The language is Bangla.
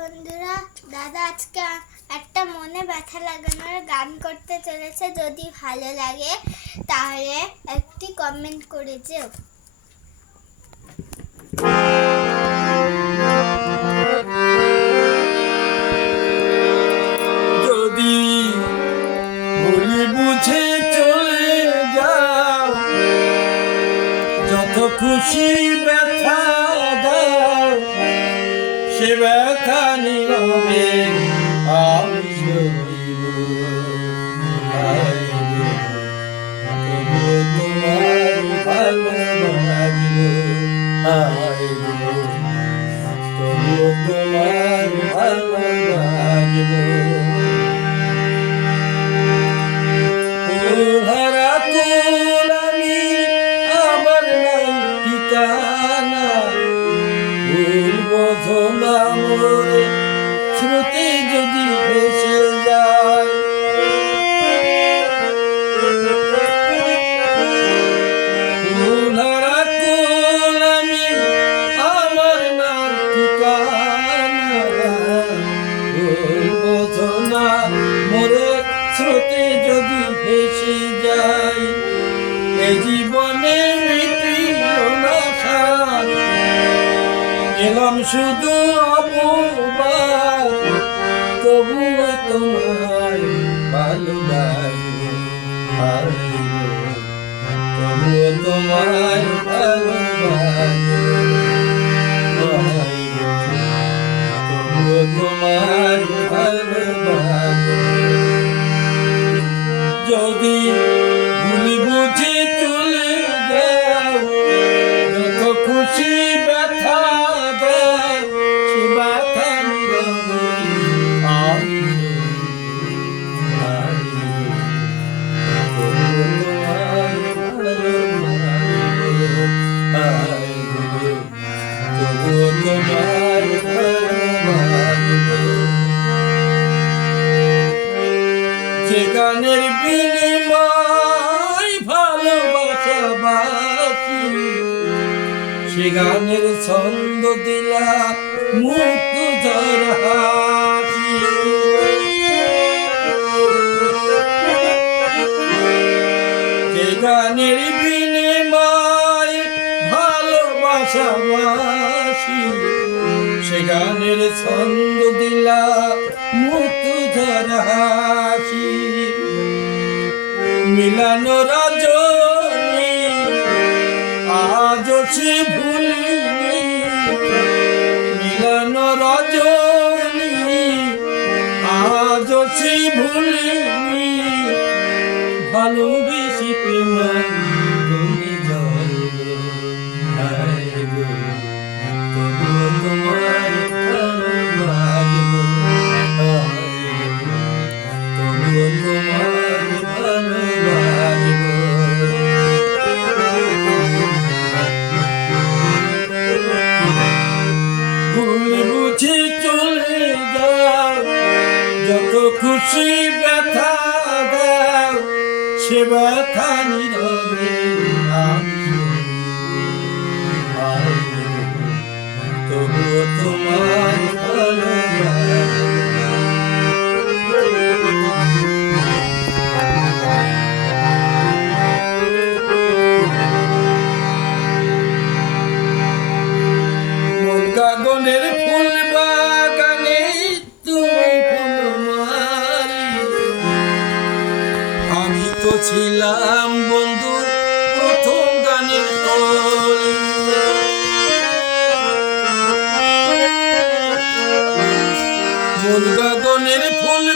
বন্ধুরা, দাদা আজকে একটা মনে ব্যথা লাগানোর গান করতে চলেছে। যদি ভালো লাগে তাহলে একটি কমেন্ট করে যেও। যদি ভুলি বুঝে চলে যাও, যত খুশি ব্যথা দাও, সে ব্যথা নীরবে আমি সইব। তবুও তোমার ভালো লাগিব, তবুও তোমার ভালো লাগিব। ফুলহারা কুল আমি, আমার নাই ঠিকানা, ভুল বোঝো না মোরে, স্রোতে যদি ভেসে যায়। ফুলহারা কুল আমি, আমার নাই ঠিকানা, ভুল বোঝো না মোরে, স্রোতে যদি ভেসে যায়। এই জীবনে মিটিল না সার, এলাম শুধু অপবাদ, তবুও তোমায় ভালো লাগে, তবুও তোমায় ভালো লাগে, তবুও তোমায় ভালো লাগে। যদি ভুলি বুঝে চলে যাও, যত খুশি ব্যথা দাও, সে ব্যথা নীরবে আমি তবুও তোমার যে গানের বিনিময় ভালোবাসা বাকি, সে গানের ছন্দ দিলা মুক্ত ঝড় হাসি। যে গানের বিনিময় ভালোবাসা বাসি, সে গানের ছন্দ দিলা মুক্ত ঝড় হাসি। মিলানো রজনী আজ সে ভুলিনি, মিলানো রজনী আজ সে ভুলিনি, ভালোবেসে প্রেম তুমি জলে, তবুও তোমায় ভালো লাগব, তবুও তোমায় ভালো লাগব। ভুল বুঝে চলে যাও, যত খুশি ব্যথা দাও, সে ব্যথা নীরবে আমি সইব, তবুও তোমার ভালো লাগে। মন গগনের ফুল বাগানে তুমি ফুলমারি, আমি তো ছিলাম বন্ধু প্রথম গানের কলি। মন গগনের ফুল